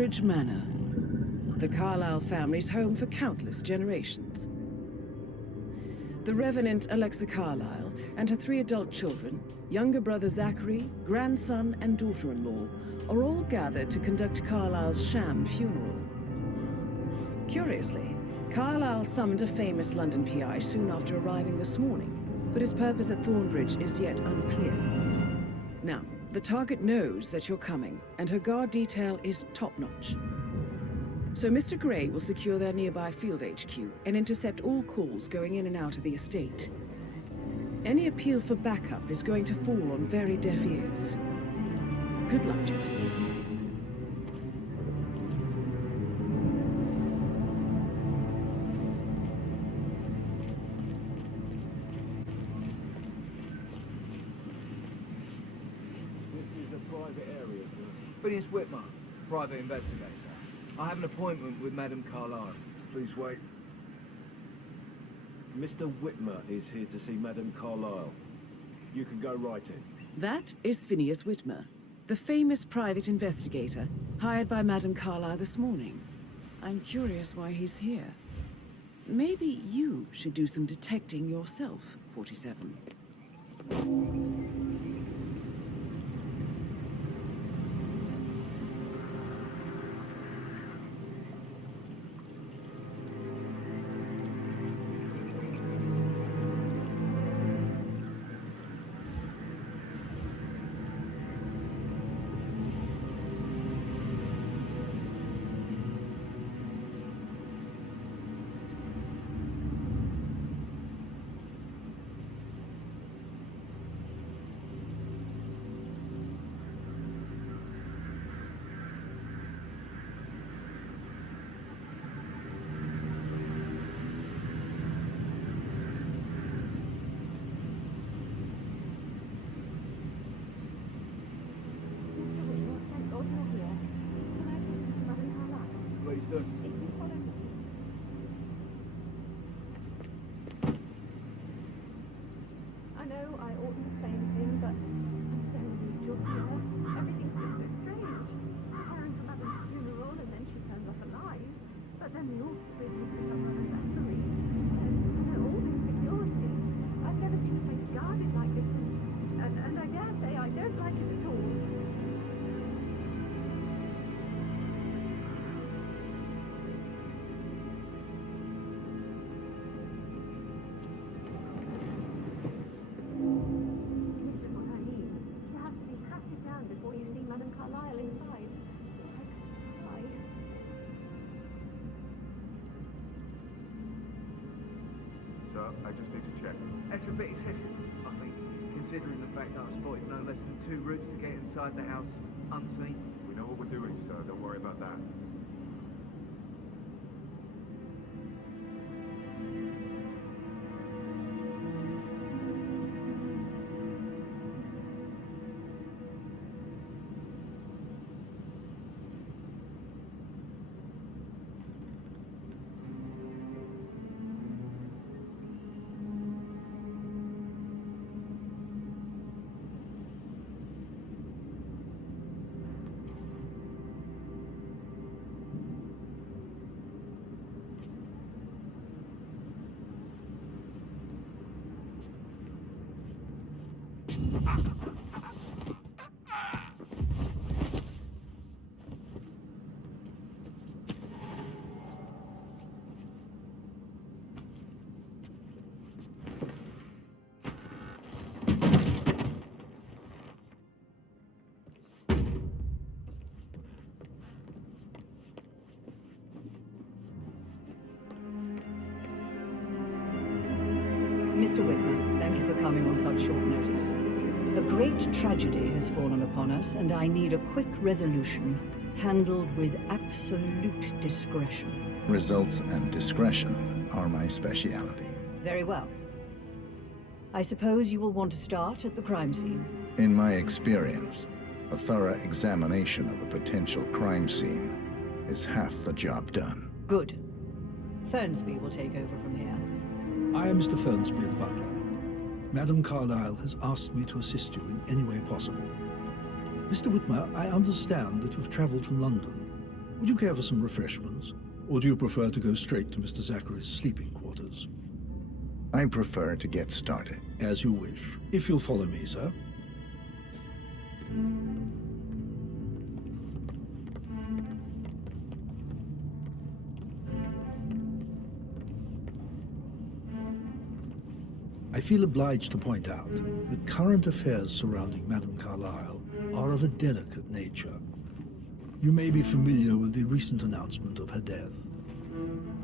Thornbridge Manor, the Carlyle family's home for countless generations. The Revenant Alexa Carlyle and her 3 adult children, younger brother Zachary, grandson and daughter-in-law, are all gathered to conduct Carlyle's sham funeral. Curiously, Carlyle summoned a famous London PI soon after arriving this morning, but his purpose at Thornbridge is yet unclear. Now, the target knows that you're coming, and her guard detail is top-notch. So Mr. Gray will secure their nearby field HQ and intercept all calls going in and out of the estate. Any appeal for backup is going to fall on very deaf ears. Good luck, gentlemen. This is a private area, sir. Phineas Whitmer, private investigator. I have an appointment with Madame Carlyle. Please wait. Mr. Whitmer is here to see Madame Carlyle. You can go right in. That is Phineas Whitmer, the famous private investigator hired by Madame Carlyle this morning. I'm curious why he's here. Maybe you should do some detecting yourself, 47. I know I oughtn't say anything, but I'm so relieved you're here. Everything seems so strange. Karen from Mother's funeral, and then she turns up alive. But then the awful business is on her factory. And all this security. I've never seen a place guarded like this, and I dare say I don't like it at all. I just need to check. That's a bit excessive, I think, considering the fact that I spotted no less than 2 routes to get inside the house unseen. We know what we're doing, so don't worry about that. Mr. Whitman, thank you for coming on such short notice. A great tragedy has fallen upon us, and I need a quick resolution, handled with absolute discretion. Results and discretion are my speciality. Very well. I suppose you will want to start at the crime scene. In my experience, a thorough examination of a potential crime scene is half the job done. Good. Fernsby will take over from here. I am Mr. Fernsby, the butler. Madame Carlyle has asked me to assist you in any way possible. Mr. Whitmer, I understand that you've traveled from London. Would you care for some refreshments? Or do you prefer to go straight to Mr. Zachary's sleeping quarters? I prefer to get started. As you wish. If you'll follow me, sir. I feel obliged to point out that current affairs surrounding Madame Carlyle are of a delicate nature. You may be familiar with the recent announcement of her death.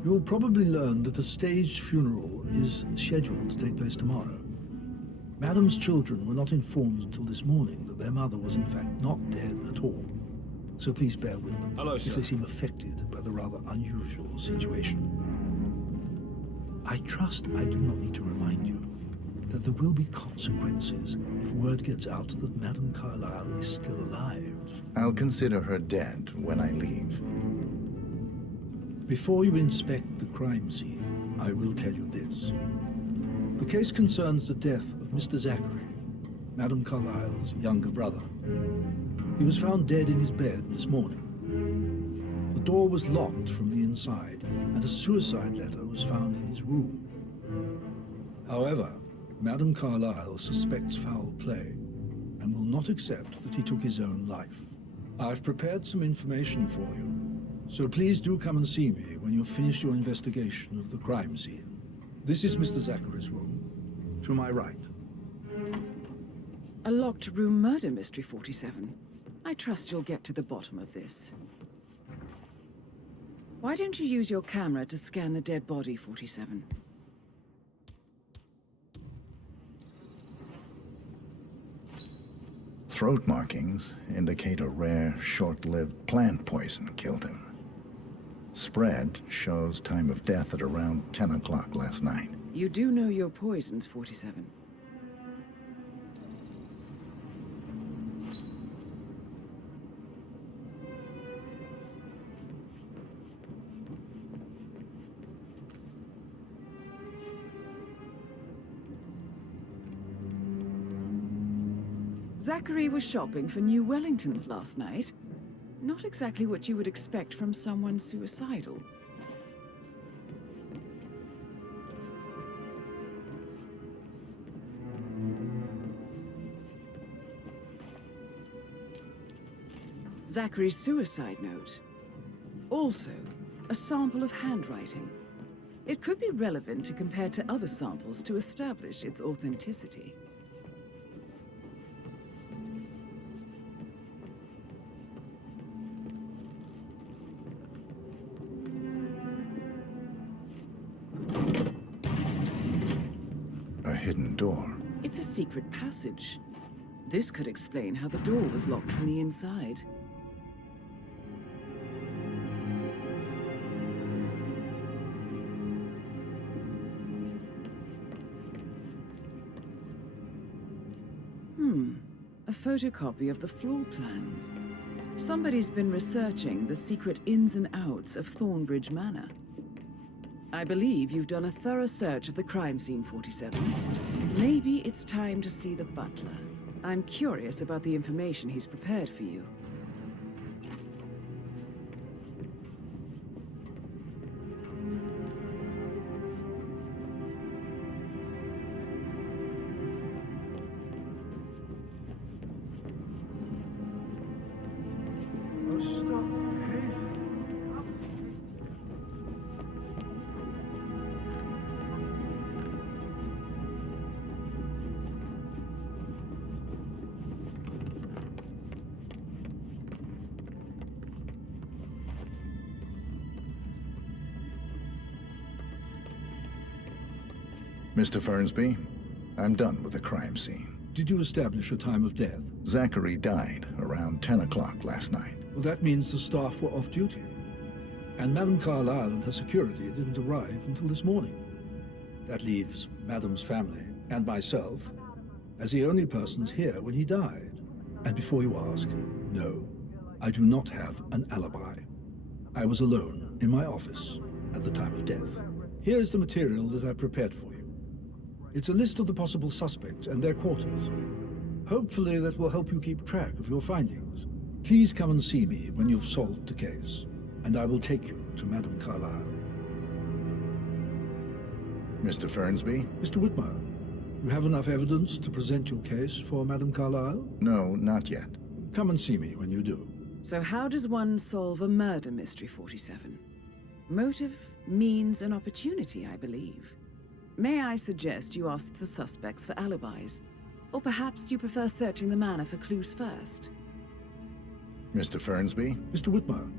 You will probably learn that a staged funeral is scheduled to take place tomorrow. Madame's children were not informed until this morning that their mother was in fact not dead at all. So please bear with them if they seem affected by the rather unusual situation. I trust I do not need to remind you that there will be consequences if word gets out that Madame Carlyle is still alive. I'll consider her dead when I leave. Before you inspect the crime scene, I will tell you this. The case concerns the death of Mr. Zachary, Madame Carlyle's younger brother. He was found dead in his bed this morning. The door was locked from the inside, and a suicide letter was found in his room. However, Madame Carlyle suspects foul play and will not accept that he took his own life. I've prepared some information for you, so please do come and see me when you've finished your investigation of the crime scene. This is Mr. Zachary's room, to my right. A locked room murder mystery, 47. I trust you'll get to the bottom of this. Why don't you use your camera to scan the dead body, 47? Throat markings indicate a rare, short-lived plant poison killed him. Spread shows time of death at around 10 o'clock last night. You do know your poisons, 47. Zachary was shopping for new Wellingtons last night. Not exactly what you would expect from someone suicidal. Zachary's suicide note. Also, a sample of handwriting. It could be relevant to compare to other samples to establish its authenticity. A hidden door. It's a secret passage. This could explain how the door was locked from the inside. A photocopy of the floor plans. Somebody's been researching the secret ins and outs of Thornbridge Manor. I believe you've done a thorough search of the crime scene, 47. Maybe it's time to see the butler. I'm curious about the information he's prepared for you. Mr. Fernsby, I'm done with the crime scene. Did you establish a time of death? Zachary died around 10 o'clock last night. Well, that means the staff were off duty. And Madame Carlyle and her security didn't arrive until this morning. That leaves Madame's family and myself as the only persons here when he died. And before you ask, no, I do not have an alibi. I was alone in my office at the time of death. Here is the material that I prepared for you. It's a list of the possible suspects and their quarters. Hopefully that will help you keep track of your findings. Please come and see me when you've solved the case. and I will take you to Madame Carlyle. Mr. Fernsby? Mr. Whitmer, you have enough evidence to present your case for Madame Carlyle? No, not yet. Come and see me when you do. So how does one solve a murder mystery, 47? Motive, means, and opportunity, I believe. May I suggest you ask the suspects for alibis? Or perhaps do you prefer searching the manor for clues first? Mr. Fernsby? Mr. Whitmer,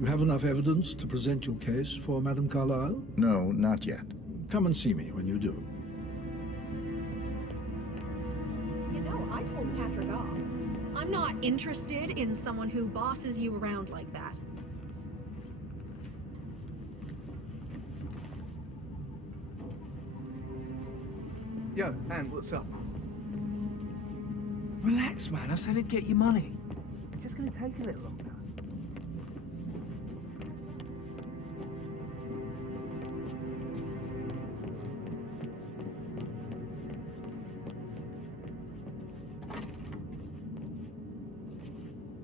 you have enough evidence to present your case for Madame Carlyle? No, not yet. Come and see me when you do. You know, I told Patrick off. I'm not interested in someone who bosses you around like that. Yo, Anne, what's up? Relax, man. I said I'd get you money. It's just gonna take a little longer.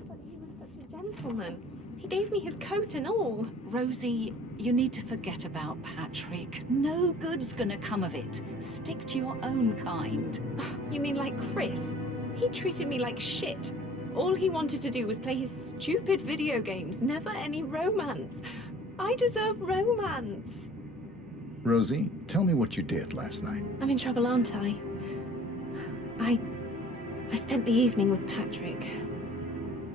But he was such a gentleman. He gave me his coat and all. Rosie, you need to forget about Patrick. No good's gonna come of it. Stick to your own kind. You mean like Chris? He treated me like shit. All he wanted to do was play his stupid video games, never any romance. I deserve romance. Rosie, tell me what you did last night. I'm in trouble, aren't I? I spent the evening with Patrick.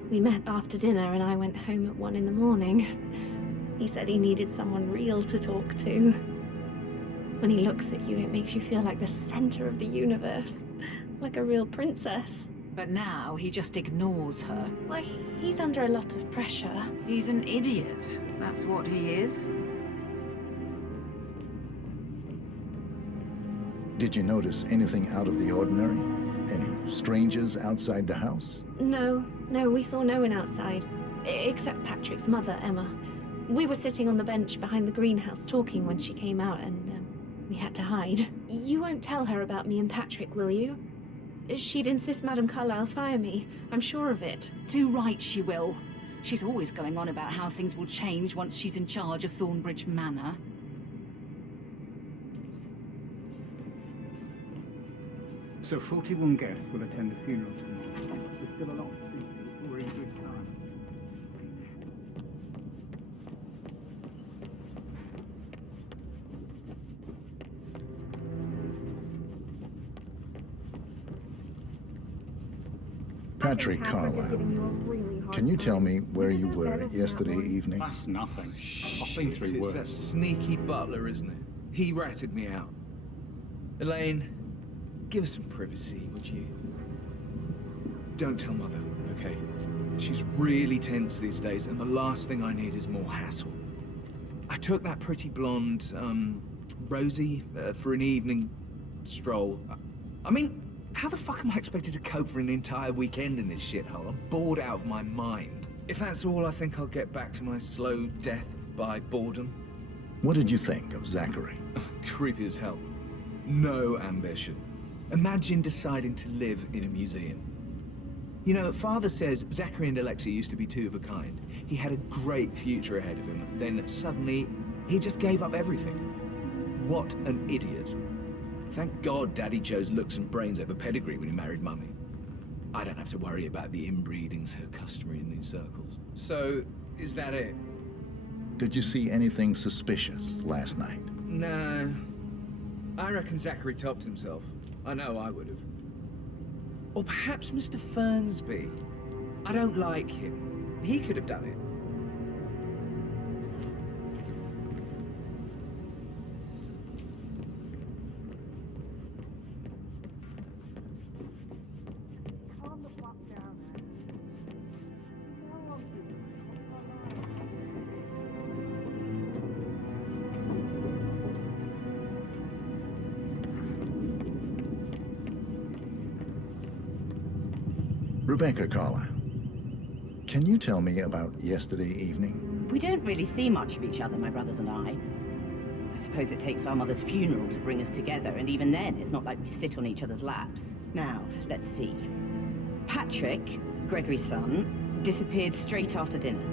We met after dinner and I went home at 1 in the morning. He said he needed someone real to talk to. When he looks at you, it makes you feel like the center of the universe. Like a real princess. But now he just ignores her. Well, he's under a lot of pressure. He's an idiot. That's what he is. Did you notice anything out of the ordinary? Any strangers outside the house? No, we saw no one outside. Except Patrick's mother, Emma. We were sitting on the bench behind the greenhouse talking when she came out and we had to hide. You won't tell her about me and Patrick, will you? She'd insist Madame Carlyle fire me. I'm sure of it. Too right she will. She's always going on about how things will change once she's in charge of Thornbridge Manor. So 41 guests will attend the funeral tomorrow. There's still a lot to see to. We're in good time. Patrick Carlyle. Can you tell me where you were yesterday evening? That's nothing. I've been through It's worse. that sneaky butler, isn't it? He ratted me out. Elaine, give us some privacy, would you? Don't tell Mother, okay? She's really tense these days, and the last thing I need is more hassle. I took that pretty blonde, Rosie, for an evening stroll. I mean, how the fuck am I expected to cope for an entire weekend in this shithole? I'm bored out of my mind. If that's all, I think I'll get back to my slow death by boredom. What did you think of Zachary? Creepy as hell. No ambition. Imagine deciding to live in a museum. You know, Father says Zachary and Alexia used to be two of a kind. He had a great future ahead of him. Then suddenly, he just gave up everything. What an idiot. Thank God Daddy chose looks and brains over pedigree when he married Mummy. I don't have to worry about the inbreeding so customary in these circles. So, is that it? Did you see anything suspicious last night? No. I reckon Zachary topped himself. I know I would have. Or perhaps Mr. Fernsby. I don't like him. He could have done it. Rebecca Carlyle, can you tell me about yesterday evening? We don't really see much of each other, my brothers and I. I suppose it takes our mother's funeral to bring us together, and even then, it's not like we sit on each other's laps. Now, let's see. Patrick, Gregory's son, disappeared straight after dinner.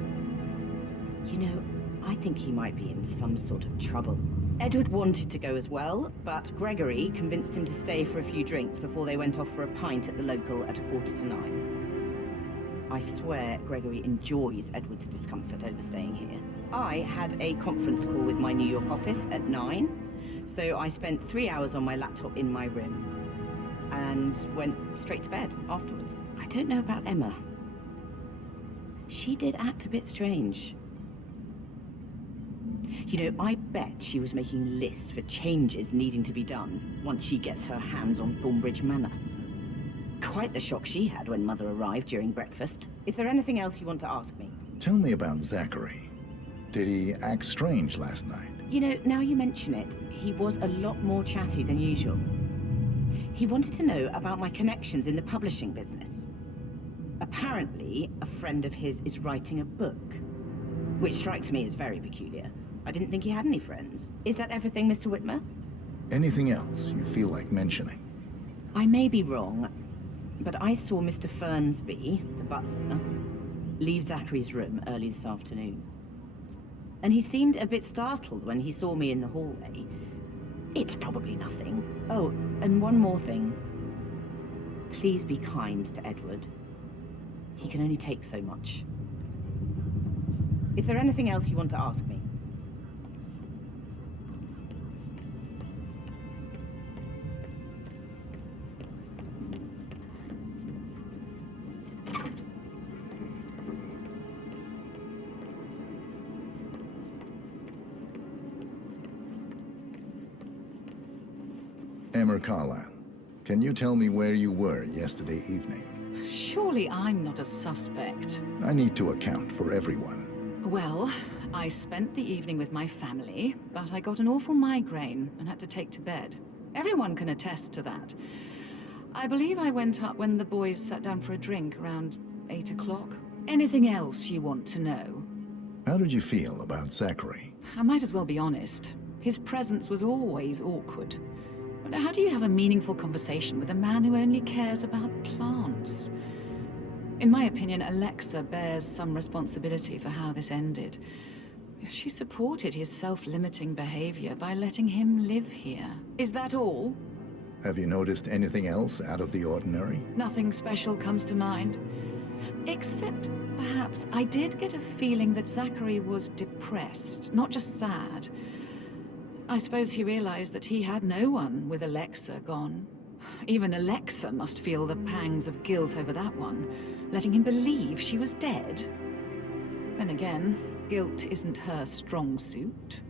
You know, I think he might be in some sort of trouble. Edward wanted to go as well, but Gregory convinced him to stay for a few drinks before they went off for a pint at the local at 9:15. I swear Gregory enjoys Edward's discomfort over staying here. I had a conference call with my New York office at 9, so I spent 3 hours on my laptop in my room and went straight to bed afterwards. I don't know about Emma. She did act a bit strange. You know, I bet she was making lists for changes needing to be done once she gets her hands on Thornbridge Manor. Quite the shock she had when Mother arrived during breakfast. Is there anything else you want to ask me? Tell me about Zachary. Did he act strange last night? You know, now you mention it, he was a lot more chatty than usual. He wanted to know about my connections in the publishing business. Apparently, a friend of his is writing a book, which strikes me as very peculiar. I didn't think he had any friends. Is that everything, Mr. Whitmer? Anything else you feel like mentioning? I may be wrong, but I saw Mr. Fernsby, the butler, leave Zachary's room early this afternoon. And he seemed a bit startled when he saw me in the hallway. It's probably nothing. Oh, and one more thing. Please be kind to Edward. He can only take so much. Is there anything else you want to ask me? Emma Carlyle, can you tell me where you were yesterday evening? Surely I'm not a suspect. I need to account for everyone. Well, I spent the evening with my family, but I got an awful migraine and had to take to bed. Everyone can attest to that. I believe I went up when the boys sat down for a drink around 8 o'clock. Anything else you want to know? How did you feel about Zachary? I might as well be honest. His presence was always awkward. But how do you have a meaningful conversation with a man who only cares about plants? In my opinion, Alexa bears some responsibility for how this ended. She supported his self-limiting behavior by letting him live here. Is that all? Have you noticed anything else out of the ordinary? Nothing special comes to mind. Except, perhaps, I did get a feeling that Zachary was depressed, not just sad. I suppose he realized that he had no one with Alexa gone. Even Alexa must feel the pangs of guilt over that one, letting him believe she was dead. Then again, guilt isn't her strong suit.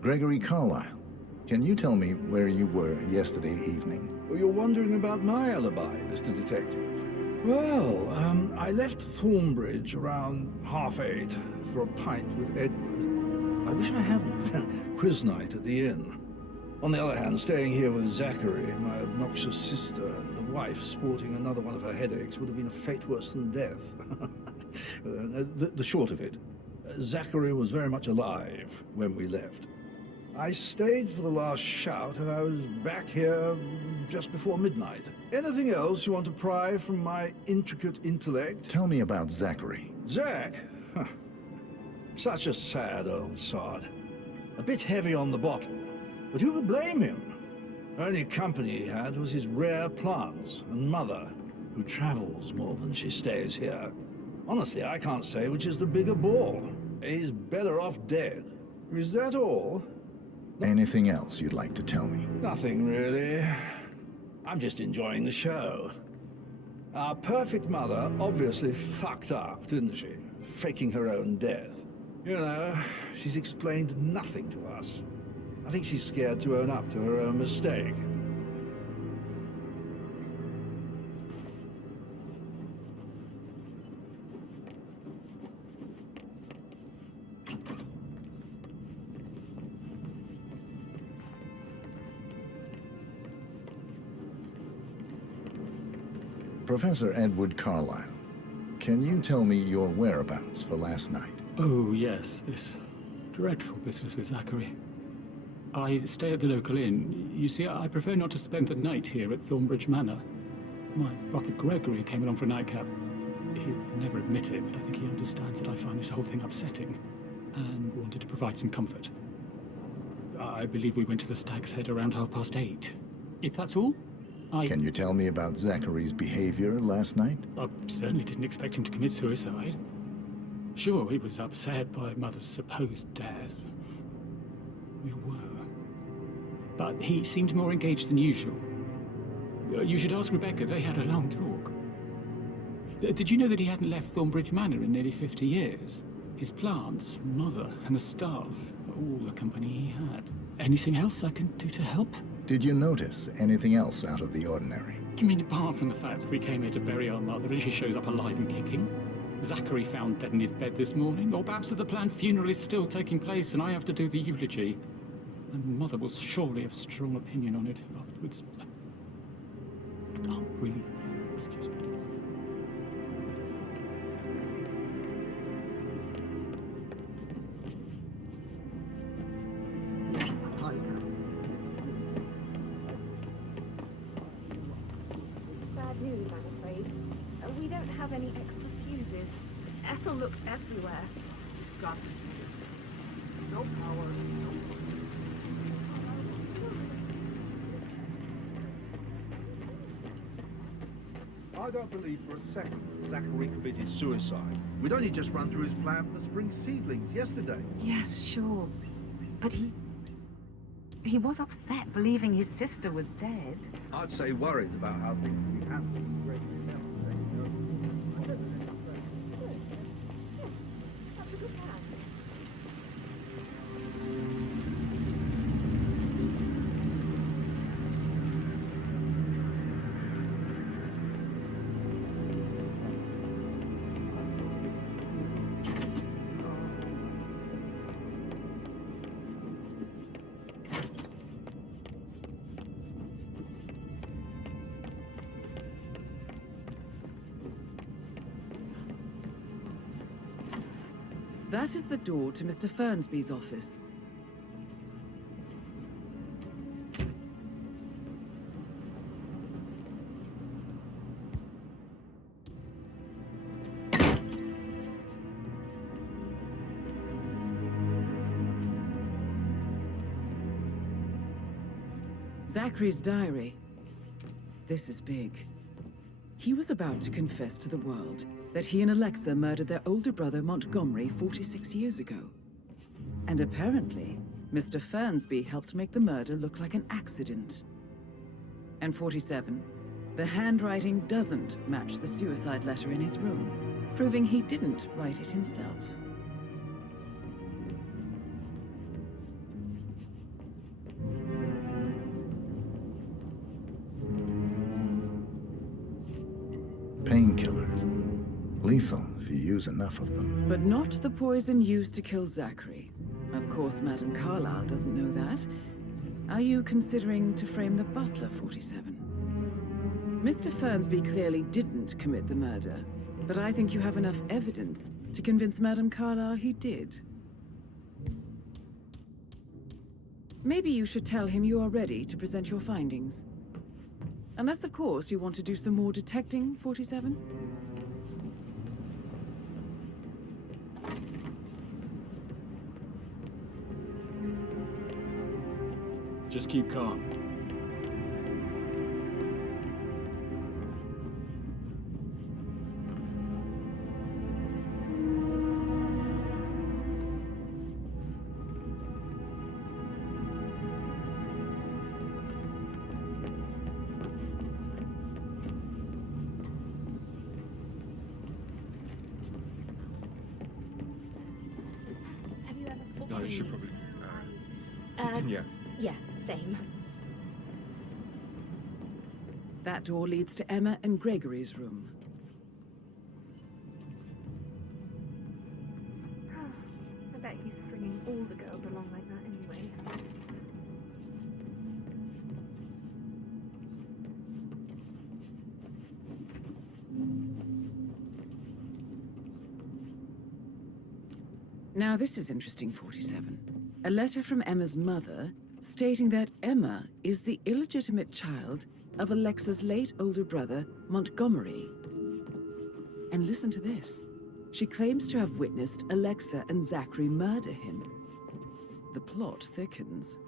Gregory Carlyle, can you tell me where you were yesterday evening? Well, you're wondering about my alibi, Mr. Detective. Well, I left Thornbridge around 8:30 for a pint with Edward. I wish I hadn't. Quiz night at the inn. On the other hand, staying here with Zachary, my obnoxious sister, and the wife sporting another one of her headaches would have been a fate worse than death. The short of it, Zachary was very much alive when we left. I stayed for the last shout, and I was back here just before midnight. Anything else you want to pry from my intricate intellect? Tell me about Zachary. Zach? Huh. Such a sad old sod. A bit heavy on the bottle, but who could blame him? Only company he had was his rare plants and Mother, who travels more than she stays here. Honestly, I can't say which is the bigger bore. He's better off dead. Is that all? Anything else you'd like to tell me? Nothing, really. I'm just enjoying the show. Our perfect mother obviously fucked up, didn't she? Faking her own death. You know, she's explained nothing to us. I think she's scared to own up to her own mistake. Professor Edward Carlyle, can you tell me your whereabouts for last night? Oh, yes, this dreadful business with Zachary. I stay at the local inn. You see, I prefer not to spend the night here at Thornbridge Manor. My brother Gregory came along for a nightcap. He'd never admit it, but I think he understands that I find this whole thing upsetting, and wanted to provide some comfort. I believe we went to the Stag's Head around 8:30. If that's all, Can you tell me about Zachary's behavior last night? I certainly didn't expect him to commit suicide. Sure, he was upset by Mother's supposed death. We were. But he seemed more engaged than usual. You should ask Rebecca, they had a long talk. Did you know that he hadn't left Thornbridge Manor in nearly 50 years? His plants, Mother, and the staff, all the company he had. Anything else I can do to help? Did you notice anything else out of the ordinary? You mean apart from the fact that we came here to bury our mother and she shows up alive and kicking? Zachary found dead in his bed this morning? Or perhaps that the planned funeral is still taking place and I have to do the eulogy? And Mother will surely have a strong opinion on it afterwards. I can't breathe. Excuse me. Bad news, I'm afraid. We don't have any extra fuses. Ethel looked everywhere. Got no power, I don't believe for a second that Zachary committed suicide. We'd only just run through his plan for the spring seedlings yesterday. Yes, sure. But he was upset believing his sister was dead. I'd say worried about how things will be handled. That's a good plan. That is the door to Mr. Fernsby's office. Zachary's diary. This is big. He was about to confess to the world that he and Alexa murdered their older brother Montgomery 46 years ago. And apparently, Mr. Fernsby helped make the murder look like an accident. And 47, the handwriting doesn't match the suicide letter in his room, proving he didn't write it himself. Painkillers. Lethal if you use enough of them. But not the poison used to kill Zachary. Of course, Madame Carlyle doesn't know that. Are you considering to frame the butler, 47? Mr. Fernsby clearly didn't commit the murder, but I think you have enough evidence to convince Madame Carlyle he did. Maybe you should tell him you are ready to present your findings. Unless, of course, you want to do some more detecting, 47? Just keep calm. Have you ever thought No, you should probably... yeah. Yeah, same. That door leads to Emma and Gregory's room. I bet he's stringing all the girls along like that anyway. Now this is interesting, 47. A letter from Emma's mother stating that Emma is the illegitimate child of Alexa's late older brother, Montgomery. And listen to this. She claims to have witnessed Alexa and Zachary murder him. The plot thickens.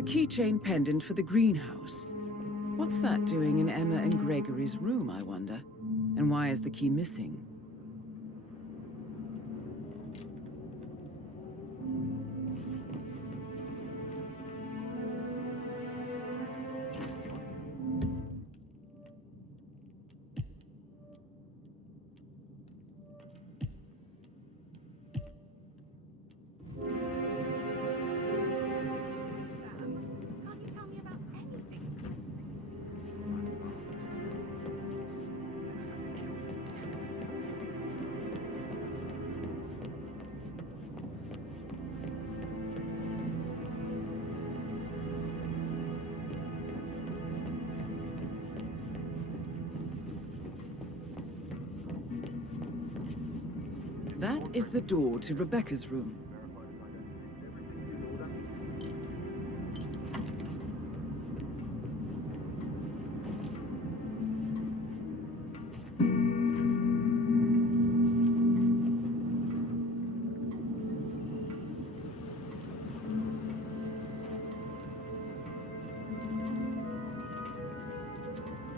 A keychain pendant for the greenhouse. What's that doing in Emma and Gregory's room, I wonder? And why is the key missing? That is the door to Rebecca's room.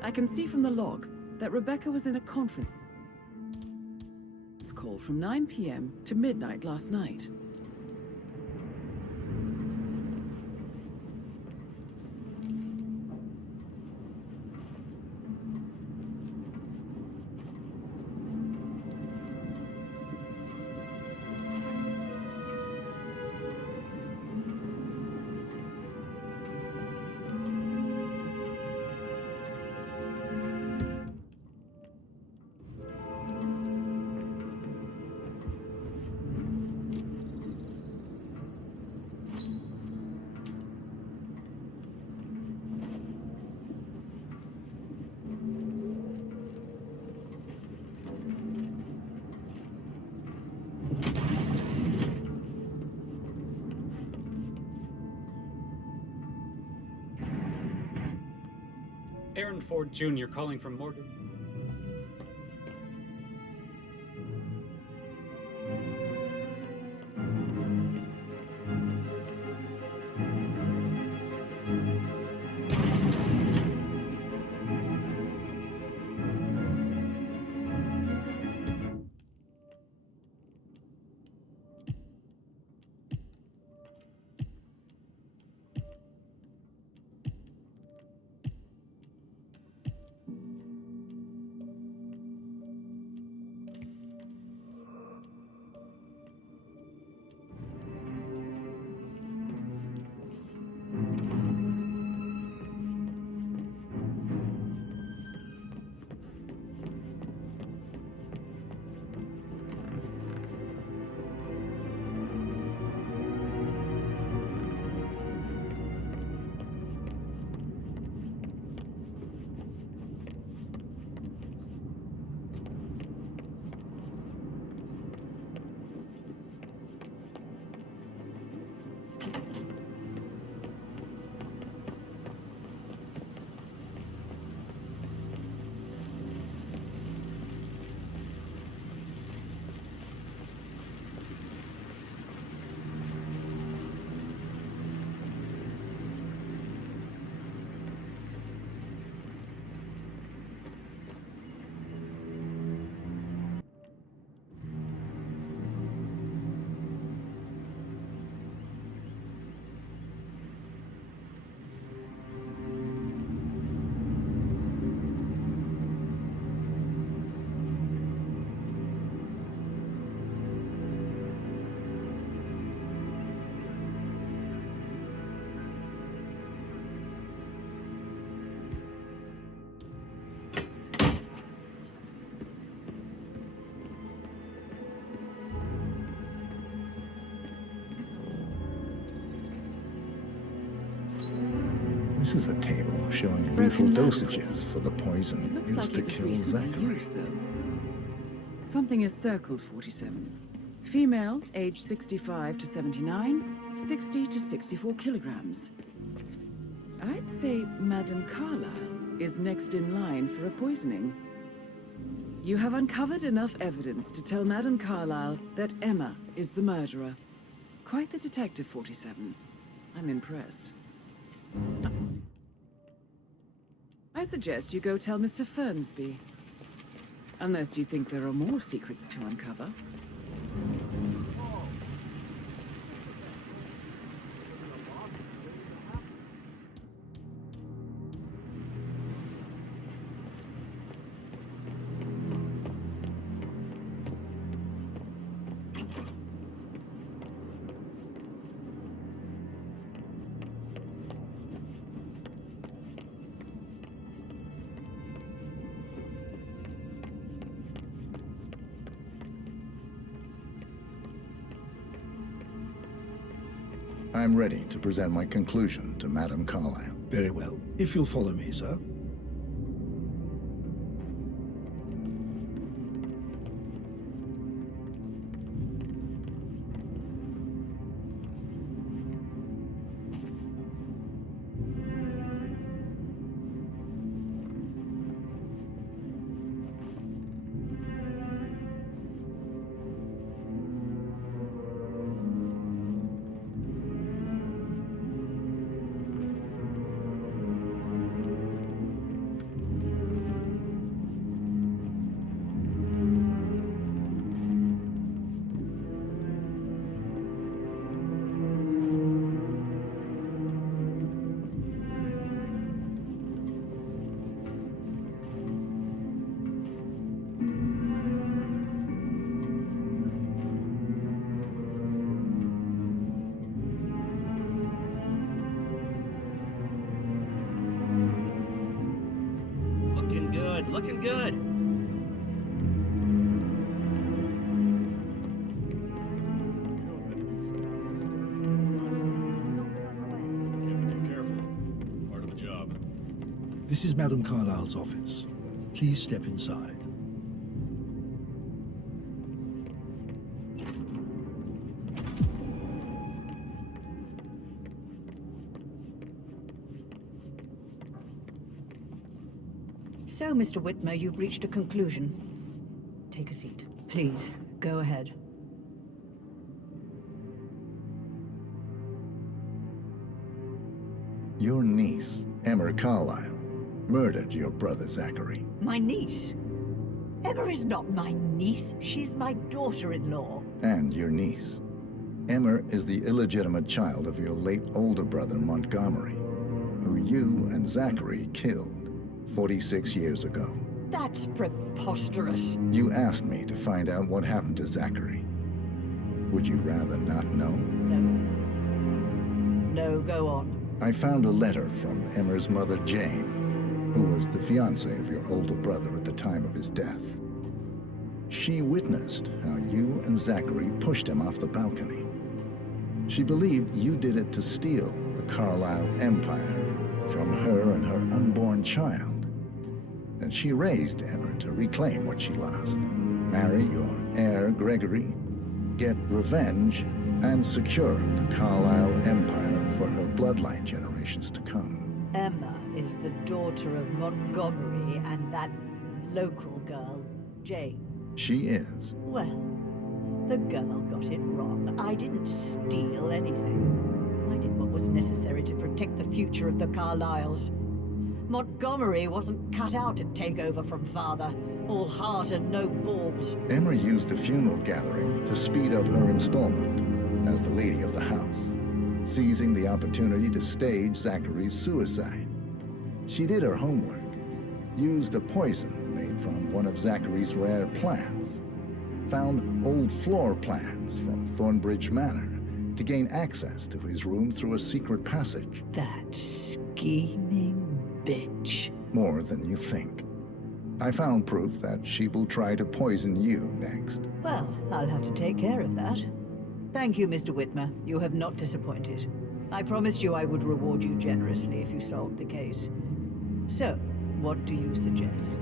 I can see from the log that Rebecca was in a conference call from 9 p.m. to midnight last night. Aaron Ford Jr. calling from Morgan. This is a table showing lethal dosages for the poison Looks used like to it was kill recently Zachary. used, though. Something is circled 47. Female, age 65 to 79, 60 to 64 kilograms. I'd say Madame Carlyle is next in line for a poisoning. You have uncovered enough evidence to tell Madame Carlyle that Emma is the murderer. Quite the detective, 47. I'm impressed. I suggest you go tell Mr. Fernsby. Unless you think there are more secrets to uncover. I'm ready to present my conclusion to Madame Carlyle. Very well. If you'll follow me, sir. Looking good. Careful. Part of the job. This is Madame Carlyle's office. Please step inside. So, Mr. Whitmer, you've reached a conclusion. Take a seat. Please, go ahead. Your niece, Emma Carlyle, murdered your brother Zachary. My niece? Emma is not my niece. She's my daughter-in-law. And your niece. Emma is the illegitimate child of your late older brother Montgomery, who you and Zachary killed 46 years ago. That's preposterous. You asked me to find out what happened to Zachary. Would you rather not know? No. No, go on. I found a letter from Emma's mother, Jane, who was the fiancée of your older brother at the time of his death. She witnessed how you and Zachary pushed him off the balcony. She believed you did it to steal the Carlyle empire from her and her unborn child. And she raised Emma to reclaim what she lost, marry your heir, Gregory, get revenge, and secure the Carlyle empire for her bloodline generations to come. Emma is the daughter of Montgomery and that local girl, Jane. She is. Well, the girl got it wrong. I didn't steal anything. I did what was necessary to protect the future of the Carlyles. Montgomery wasn't cut out to take over from father. All heart and no balls. Emma used the funeral gathering to speed up her installment as the lady of the house, seizing the opportunity to stage Zachary's suicide. She did her homework, used a poison made from one of Zachary's rare plants, found old floor plans from Thornbridge Manor to gain access to his room through a secret passage. That scheming bitch. More than you think. I found proof that she will try to poison you next. Well, I'll have to take care of that. Thank you, Mr. Whitmer. You have not disappointed. I promised you I would reward you generously if you solved the case. So, what do you suggest?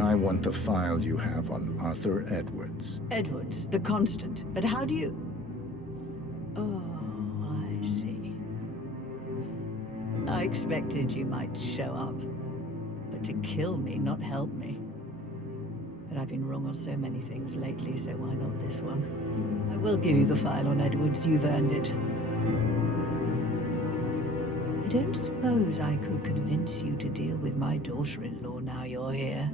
I want the file you have on Arthur Edwards. Edwards, the Constant. But how do you... Oh, I see. I expected you might show up. But to kill me, not help me. But I've been wrong on so many things lately, so why not this one? I will give you the file on Edwards. You've earned it. I don't suppose I could convince you to deal with my daughter-in-law now you're here.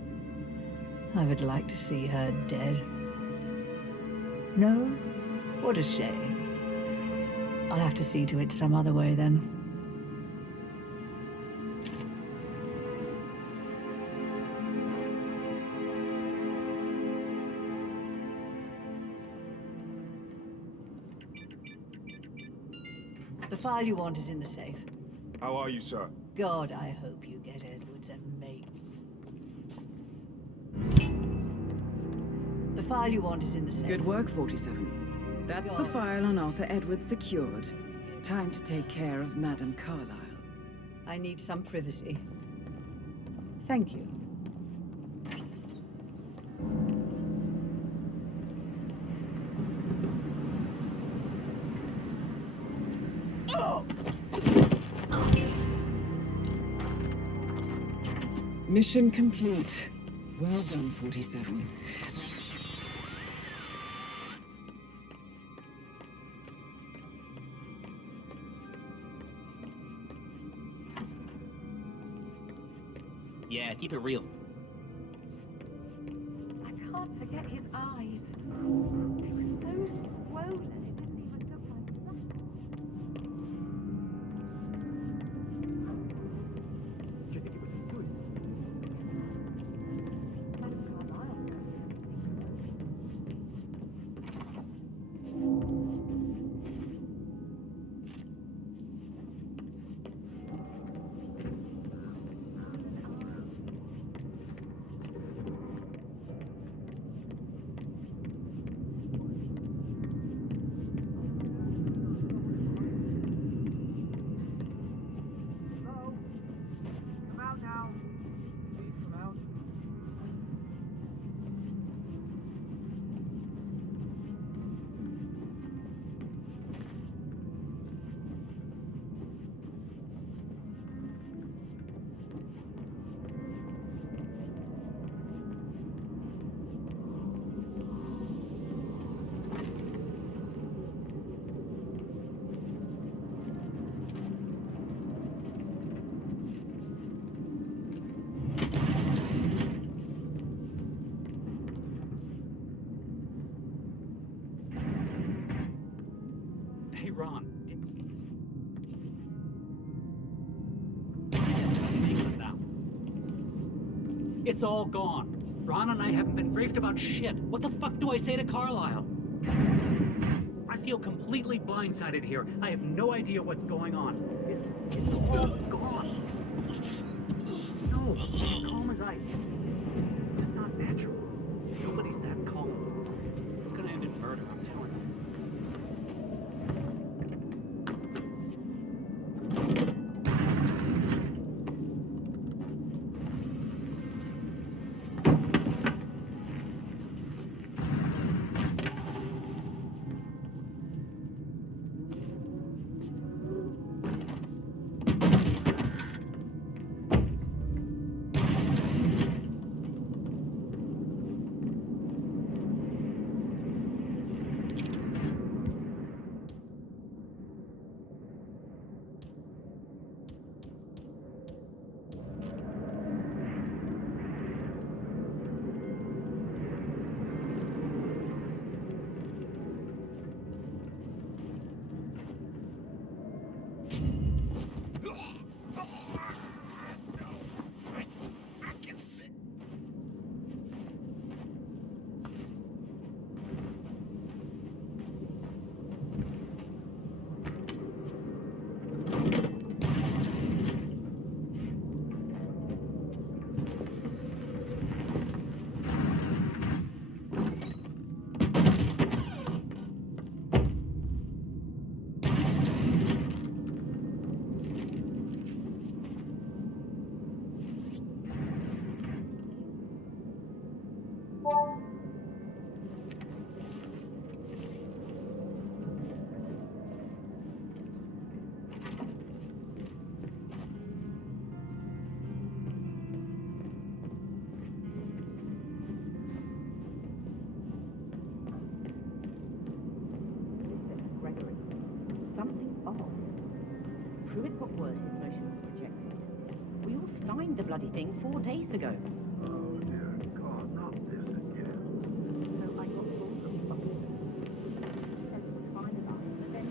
I would like to see her dead. No? What a shame. I'll have to see to it some other way then. The file you want is in the safe. How are you, sir? God, I hope you get Edwards and mate. The file you want is in the safe. Good work, 47. That's the file on Arthur Edwards secured. Time to take care of Madame Carlyle. I need some privacy. Thank you. Mission complete. Well done, 47. Yeah, keep it real. I can't forget his eyes. They were so swollen, it didn't even look like blood. Do you think it was a suicide? Madame Carlyle said Ron? It's all gone. Ron and I haven't been briefed about shit. What the fuck do I say to Carlisle? I feel completely blindsided here. I have no idea what's going on. It's all gone. No, calm as ice. It's just not natural. Nobody's that calm. It's gonna end in murder, I'm telling you. The bloody thing 4 days ago. Oh dear God, not this again. So I got told that we said it was fine about it, but then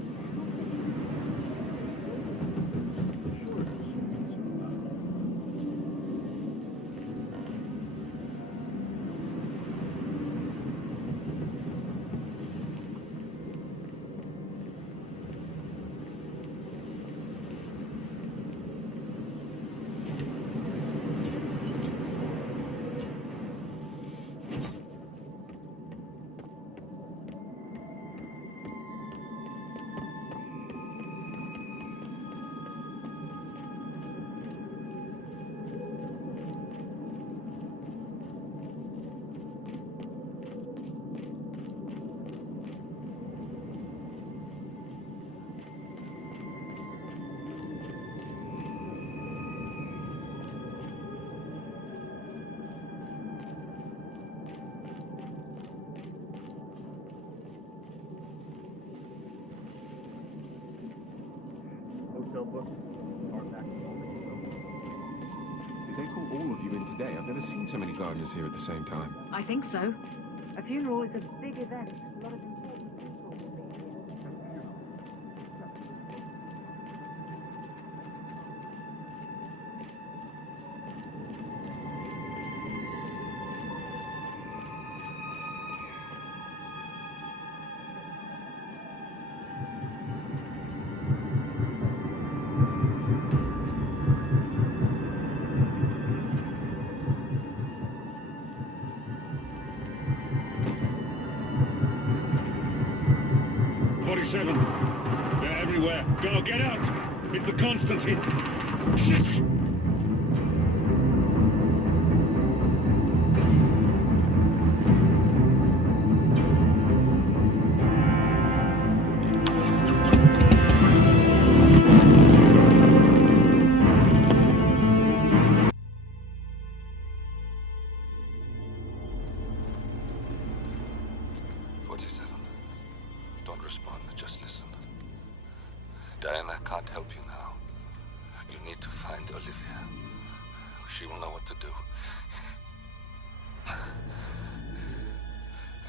books aren't that Did they call all of you in today? I've never seen so many gardeners here at the same time. I think so. A funeral is a big event. A lot of important people will be here. They're everywhere. Go, get out! It's the Constantine. Shit! Diana can't help you now. You need to find Olivia. She will know what to do.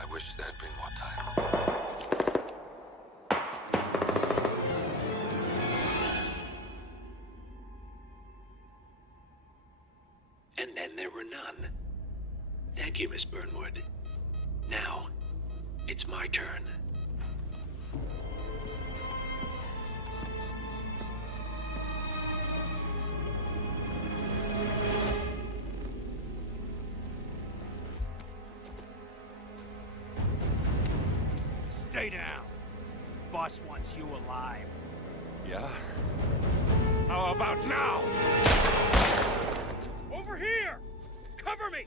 I wish there had been more time. done. Thank you, Miss Burnwood. Now, it's my turn. Stay down. Boss wants you alive. Yeah? How about now? Over here! Cover me!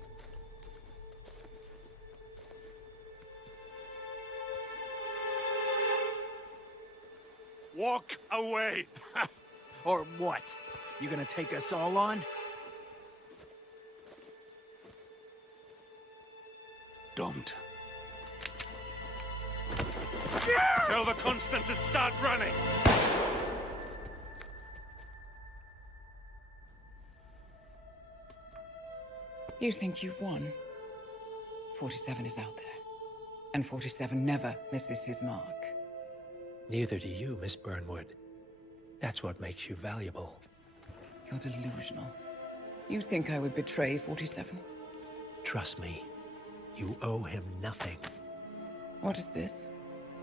Walk away! Or what? You gonna take us all on? Don't. Tell the Constant to start running! You think you've won? 47 is out there. And 47 never misses his mark. Neither do you, Miss Burnwood. That's what makes you valuable. You're delusional. You think I would betray 47? Trust me, you owe him nothing. What is this?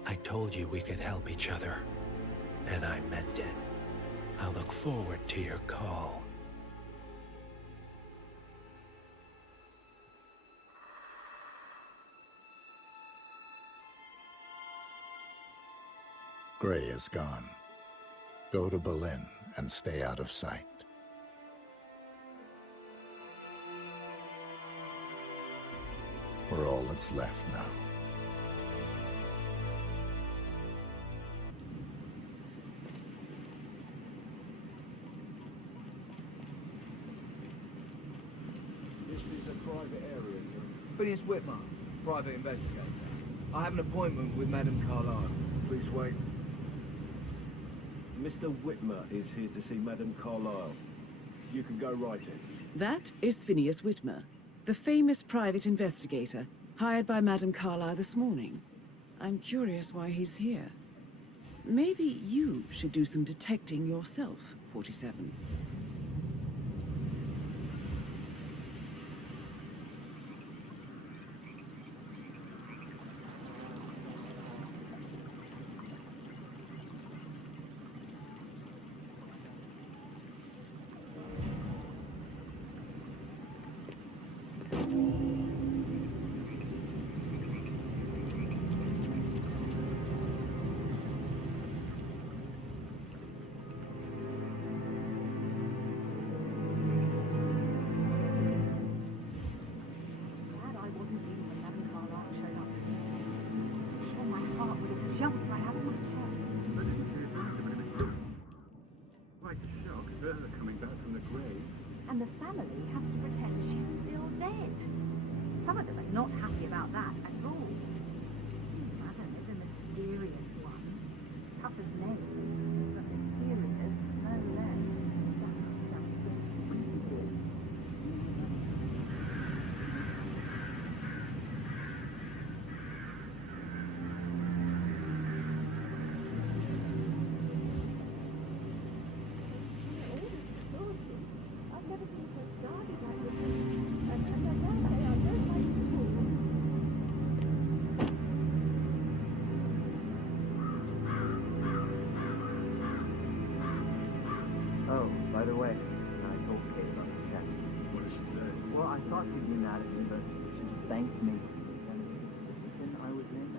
I told you we could help each other, and I meant it. I'll look forward to your call. Gray is gone. Go to Berlin and stay out of sight. We're all that's left now. This is a private area. Phineas Whitmer, private investigator. I have an appointment with Madame Carlyle. Please wait. Mr. Whitmer is here to see Madame Carlyle. You can go right in. That is Phineas Whitmer, the famous private investigator, hired by Madame Carlyle this morning. I'm curious why he's here. Maybe you should do some detecting yourself, 47. And the family has to pretend she's still dead. Some of them are not happy about that at all. Madam is a mysterious one. Tough as nails, but mysterious no less. Oh, by the way, I told Kate about the check. What did she say? Well, I thought she'd be mad at me, but she thanked me for the position I was in.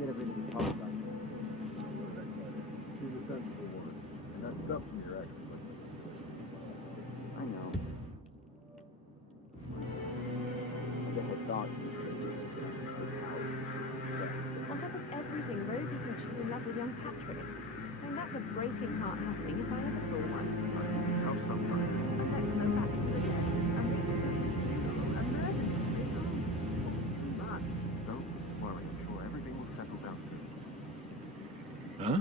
Did everything talk about it. She's a sensible woman. And that's stuff from your ex. I know. I guess I thought she was On top of everything, Rosie thinks she's in love with young Patrick. And that's a breaking heart nothing if I ever saw one. How sometimes. I'd like to go back to the dead. I mean, a murder is on. But don't worry. I'm sure everything will settle down soon. Huh?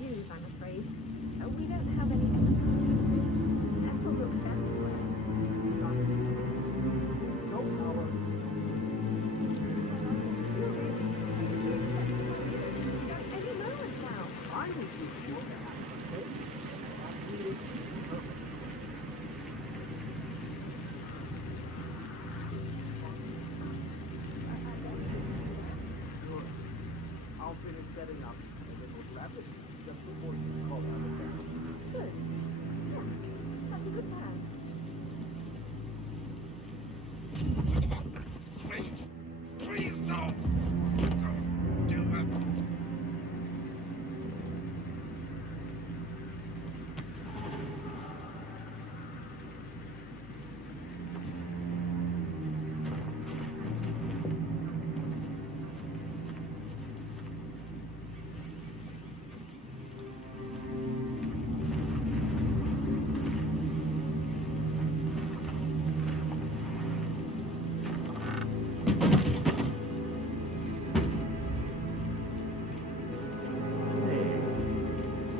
use, I'm afraid. We don't have any expertise. Ethel looks best for it. No power. Any moment now. I will be sure to have a space. Absolutely perfect. Sure. I'll finish setting up and then we'll wrap it just before you call out the family. Good. Yeah, that's a good plan. Please, no! Don't do it.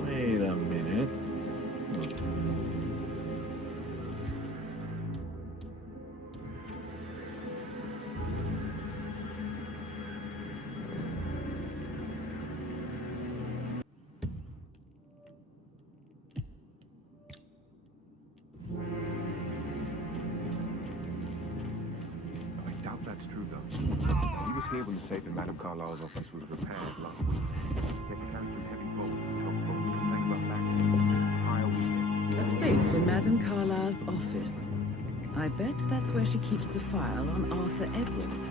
Wait a minute. I doubt that's true, though. He was here when the safe in Madame Carlyle's office was repaired last week. He had to carry some heavy bolts to help from the thing about back entire weekend. A safe in Madame Carlyle's office. I bet that's where she keeps the file on Arthur Edwards.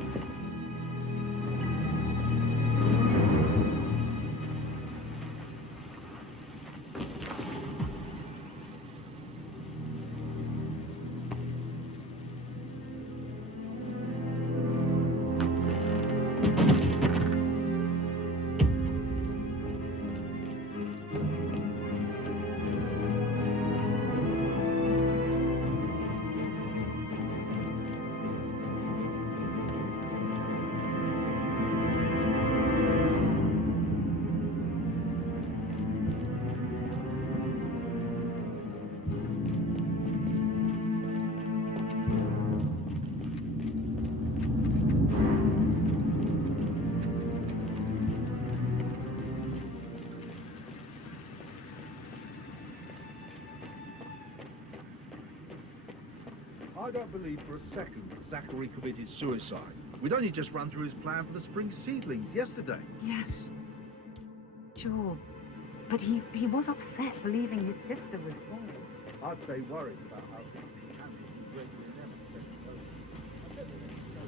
I don't believe for a second that Zachary committed suicide. We'd only just run through his plan for the spring seedlings yesterday. Yes. Sure. But he was upset believing his sister was dead. I'd say worried about how things can handle Gregory and Emma spent the moment. I bet they don't know.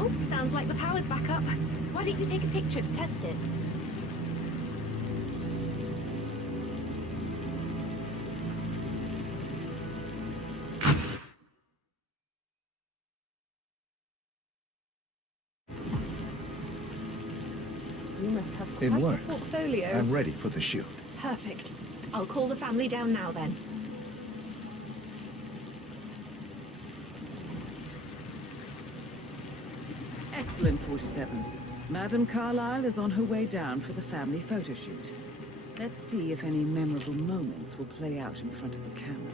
Oh, sounds like the power's back up. Why don't you take a picture to test it? You must have It quite a works. portfolio. I'm ready for the shoot. Perfect. I'll call the family down now then. Excellent, 47. Madame Carlyle is on her way down for the family photo shoot. Let's see if any memorable moments will play out in front of the camera.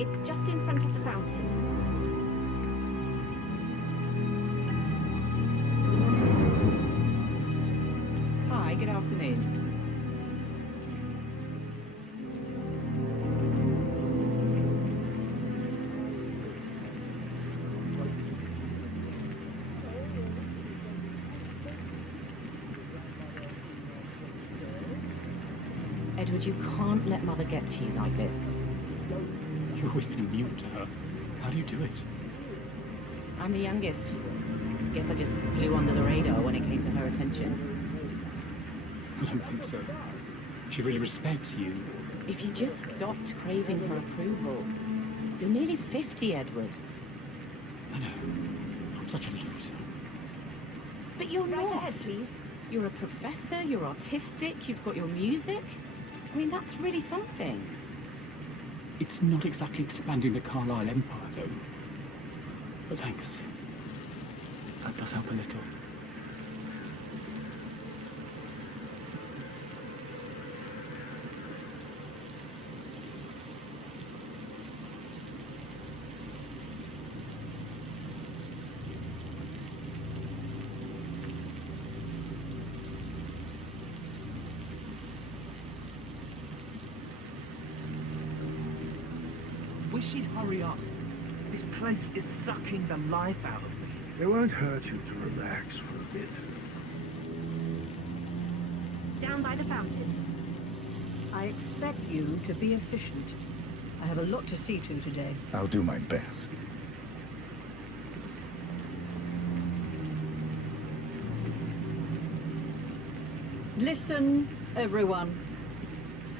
It's just in front of the fountain. Edward, you can't let Mother get to you like this. You've always been immune to her. How do you do it? I'm the youngest. Guess I just flew under the radar when it came to her attention. I don't think so. She really respects you. If you just stopped craving her approval. You're nearly 50, Edward. I know. I'm such a loser. But you're not. You're a professor, you're artistic, you've got your music. I mean, that's really something. It's not exactly expanding the Carlisle Empire, though. But thanks. That does help a little. Wish he'd hurry up. This place is sucking the life out of me. It won't hurt you to relax for a bit. Down by the fountain. I expect you to be efficient. I have a lot to see to today. I'll do my best. Listen, everyone.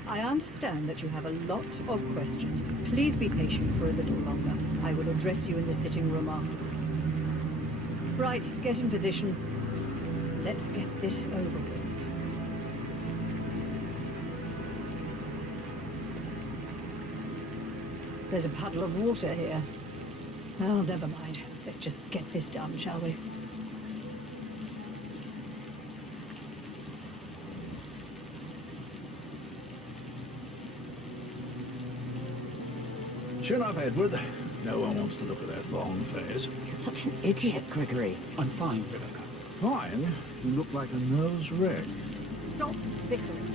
I understand that you have a lot of questions. Please be patient for a little longer. I will address you in the sitting room afterwards. Right, get in position. Let's get this over with. There's a puddle of water here. Well, never mind. Let's just get this done, shall we? Chin up, Edward. No one wants to look at that long face. You're such an idiot, Gregory. I'm fine, Rebecca. Fine? You look like a nervous wreck. Stop bickering.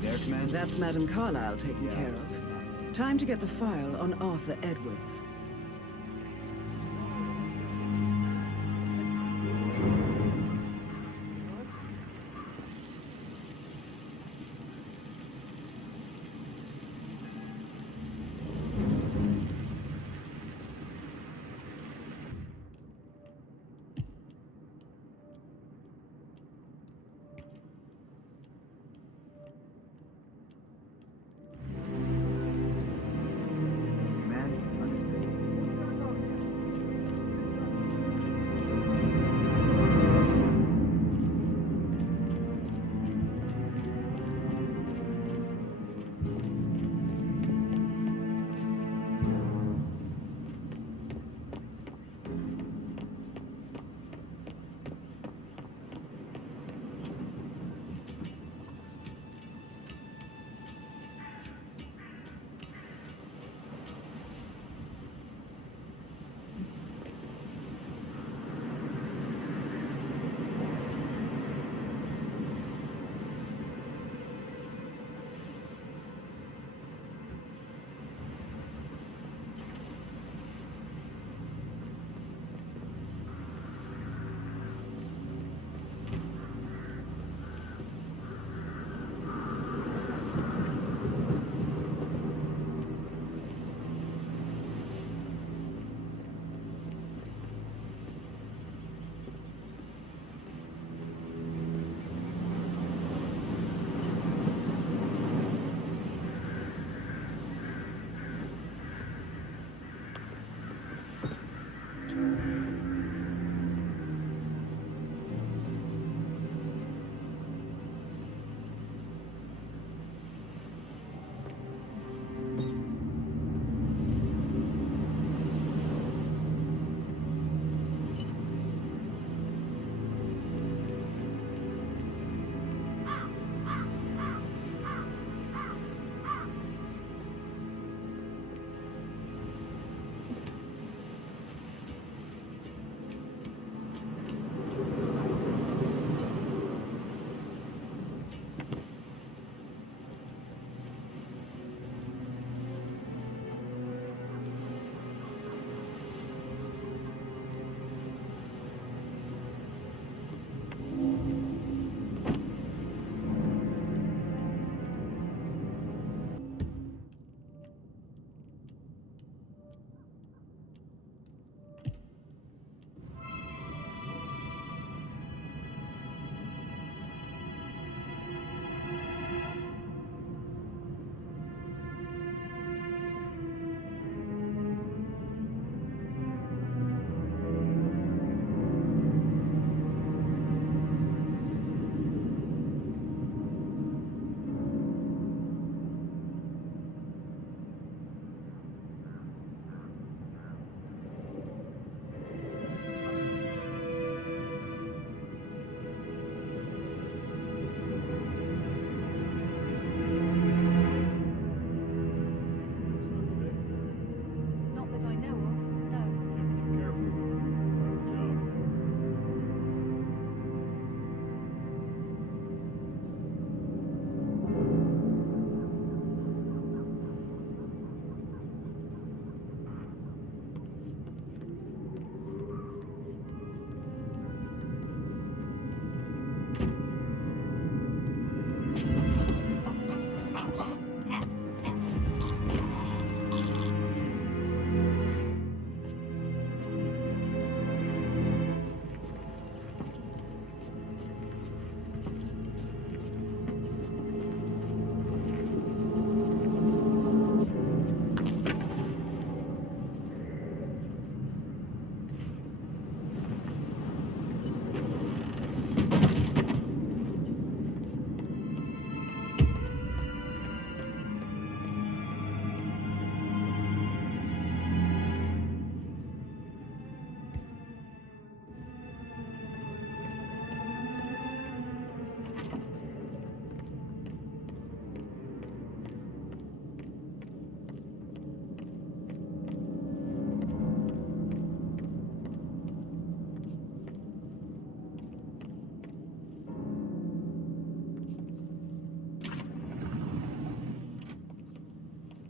There, Commander? That's Madame Carlisle taken care of. Time to get the file on Arthur Edwards.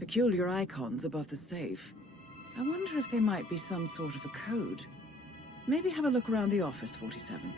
peculiar icons above the safe. I wonder if they might be some sort of a code. Maybe have a look around the office, 47.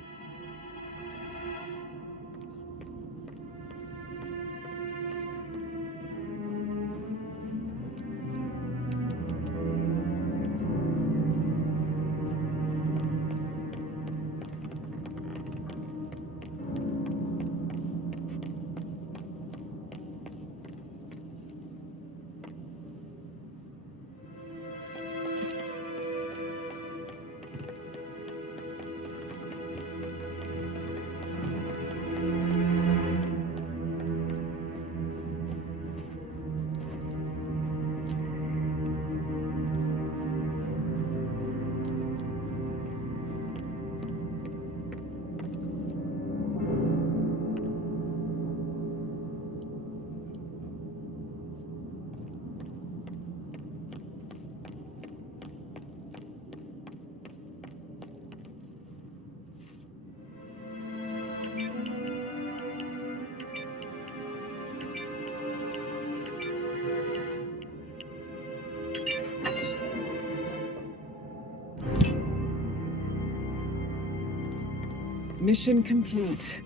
Mission complete.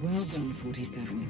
Well done, 47.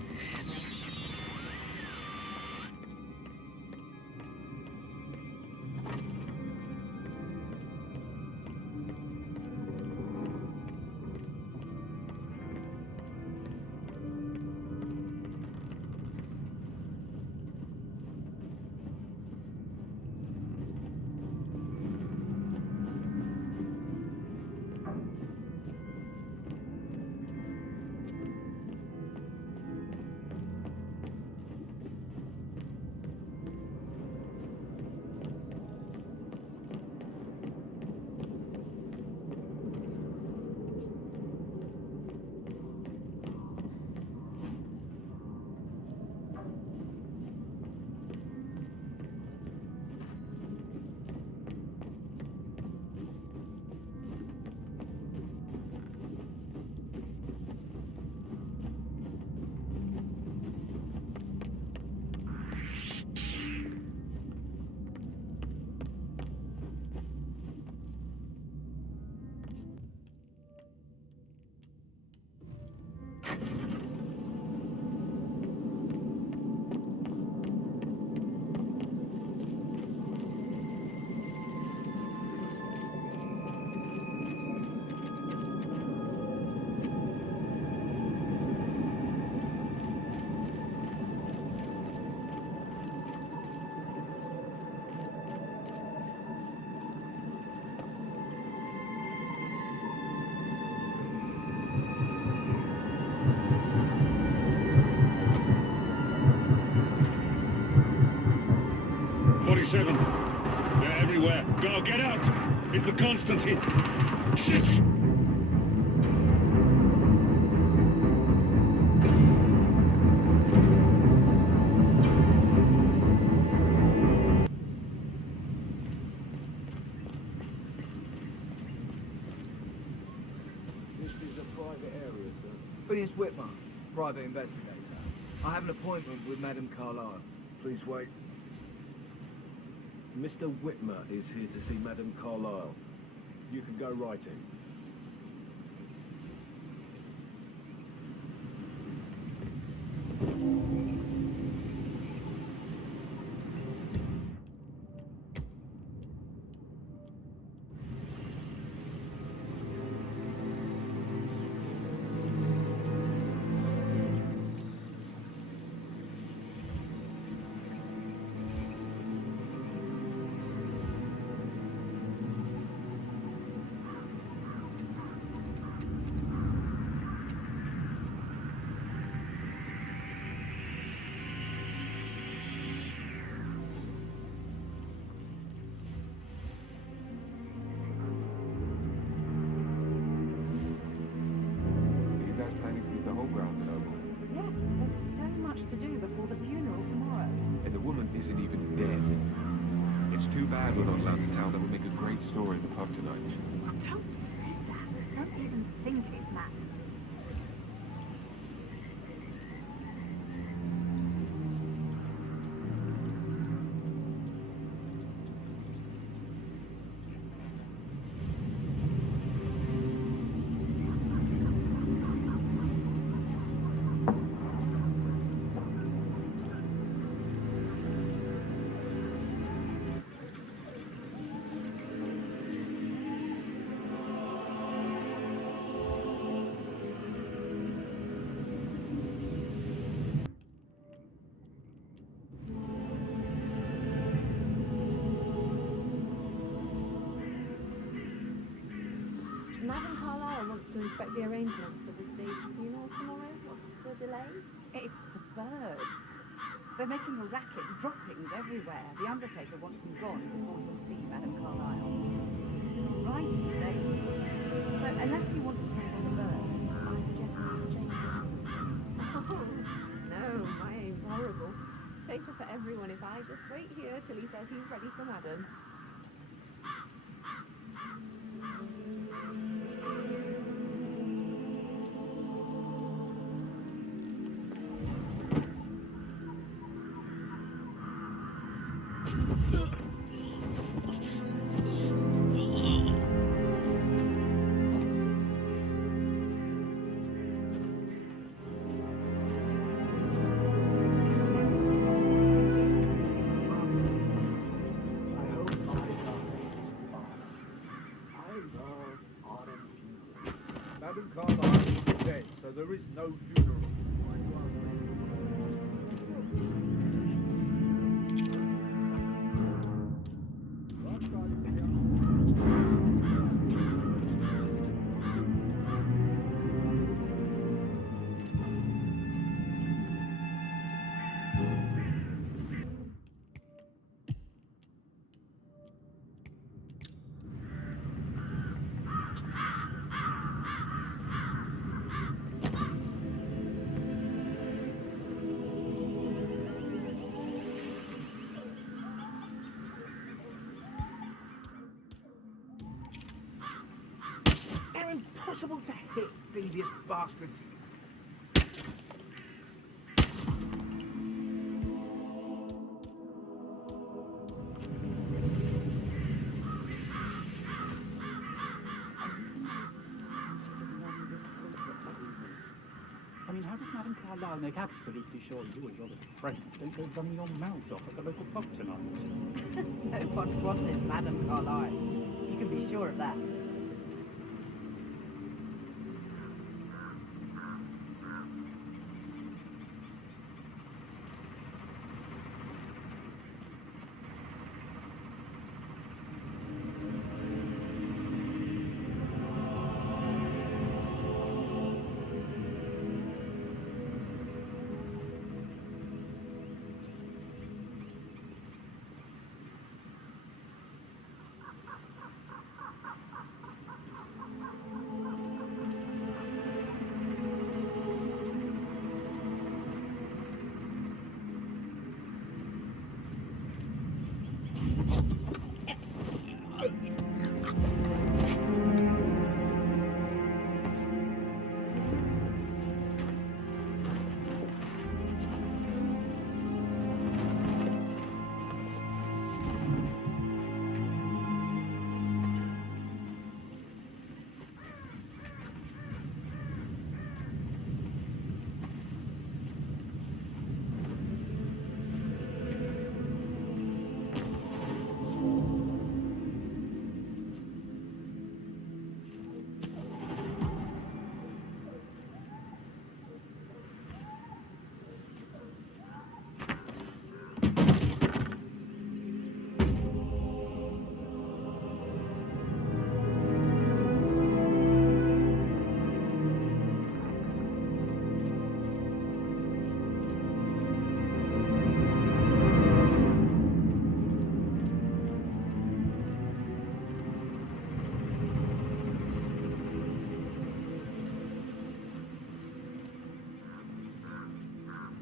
They're everywhere. Go, get out! It's the Constantine! Shit! This is a private area, sir. Phineas Whitman, private investigator. I have an appointment with Madame Carlyle. Please wait. Mr. Whitmer is here to see Madame Carlyle. You can go right in. We're not allowed to tell. That would make a great story in the pub tonight. Don't say that. Don't even think it, Matt. inspect the arrangements for the stage funeral tomorrow? What's the delay? It's the birds. They're making a racket, droppings everywhere. The Undertaker wants them gone before he'll see Madame Carlyle. Right, safe. So unless you want to take on the birds, I suggest we exchange them. Oh, no, my aim's horrible. Safer for everyone if I just wait here till he says he's ready for Madam. Madame Carlyle is dead, so there is no funeral. They're impossible to hit, devious bastards. I mean, how does Madame Carlyle make absolutely sure you and your little friends don't go running your mouths off at the local pub tonight? No one crosses Madame Carlyle. You can be sure of that.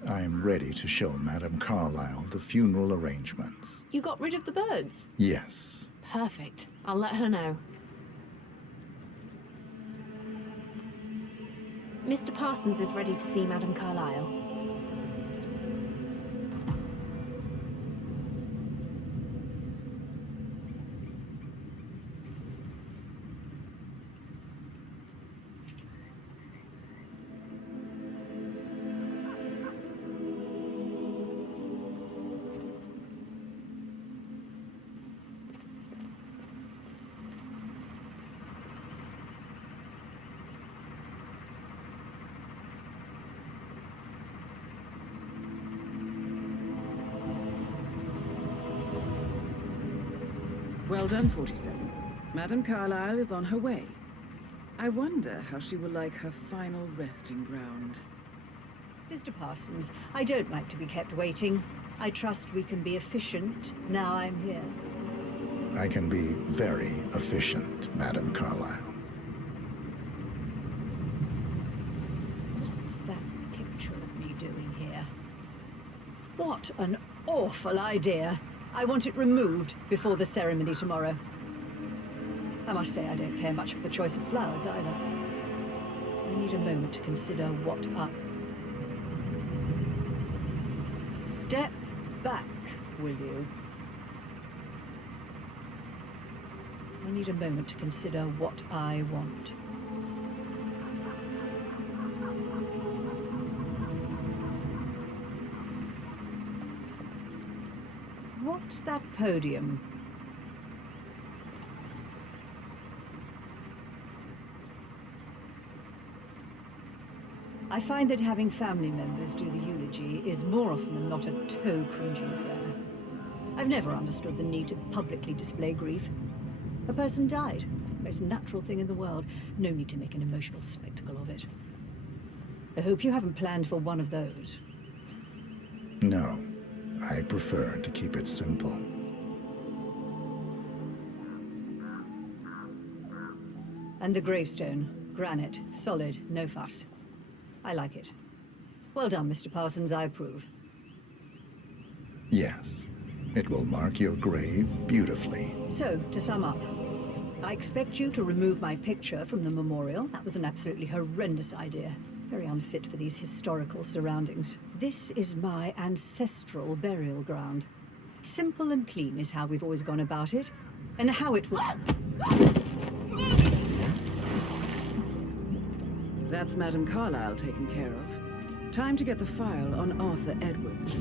I'm ready to show Madame Carlyle the funeral arrangements. You got rid of the birds? Yes. Perfect. I'll let her know. Mr. Parsons is ready to see Madame Carlyle. Well done, 47. Madame Carlyle is on her way. I wonder how she will like her final resting ground. Mr. Parsons, I don't like to be kept waiting. I trust we can be efficient now I'm here. I can be very efficient, Madam Carlyle. What's that picture of me doing here? What an awful idea. I want it removed before the ceremony tomorrow. I must say I don't care much for the choice of flowers either. I need a moment to consider what I... Step back, will you? I need a moment to consider what I want. What's that podium? I find that having family members do the eulogy is more often than not a toe-cringing affair. I've never understood the need to publicly display grief. A person died. Most natural thing in the world. No need to make an emotional spectacle of it. I hope you haven't planned for one of those. No, I prefer to keep it simple. And the gravestone. Granite. Solid. No fuss. I like it. Well done, Mr. Parsons. I approve. Yes, it will mark your grave beautifully. So, to sum up, I expect you to remove my picture from the memorial. That was an absolutely horrendous idea. Very unfit for these historical surroundings. This is my ancestral burial ground. Simple and clean is how we've always gone about it. And how it will... That's Madam Carlyle taken care of. Time to get the file on Arthur Edwards.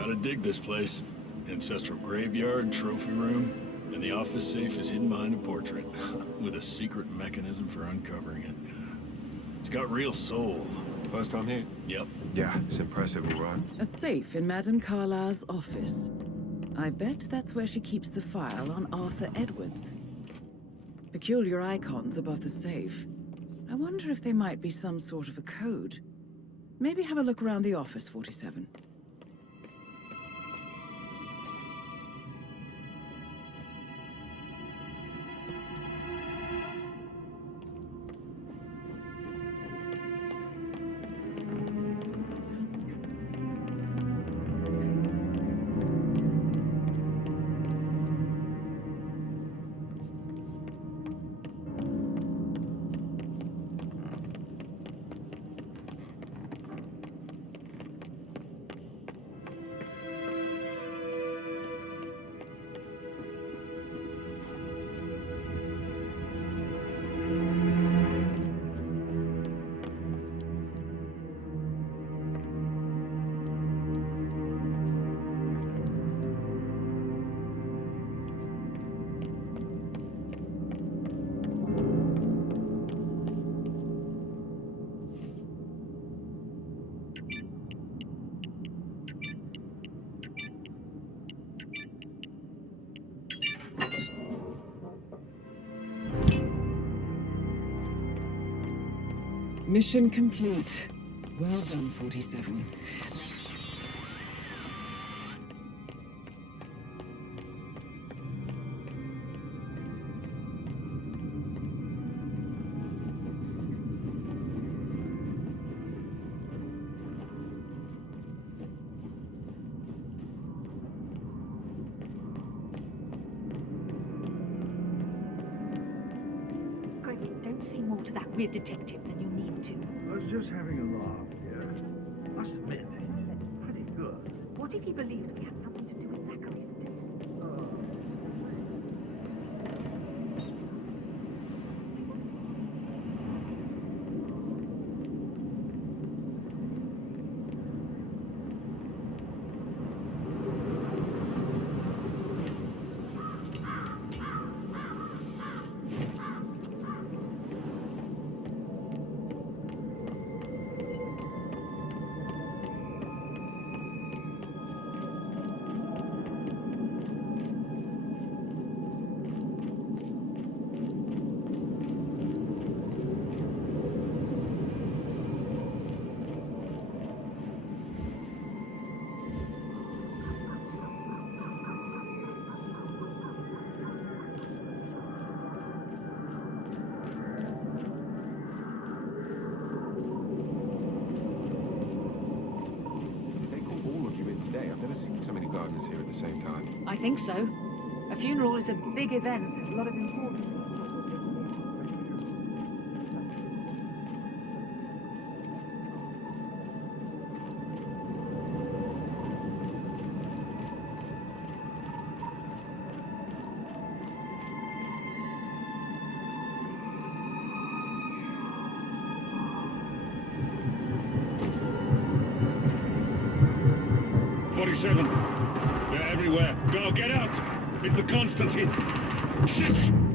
Gotta dig this place. Ancestral graveyard, trophy room, and the office safe is hidden behind a portrait, with a secret mechanism for uncovering it. It's got real soul. First time here? Yep. Yeah, it's impressively run. A safe in Madame Carlyle's office. I bet that's where she keeps the file on Arthur Edwards. Peculiar icons above the safe. I wonder if they might be some sort of a code. Maybe have a look around the office, 47. Mission complete. Well done, 47. Greggy, don't say more to that weird detective than you need to. I was just having a laugh, yeah. Must admit, it's pretty good. What if he believes we had something to do with Zachary's death? Here at the same time. I think so. A funeral is a big event. A lot of important people. 47. They're everywhere. Go, get out! It's the Constantine. Shit!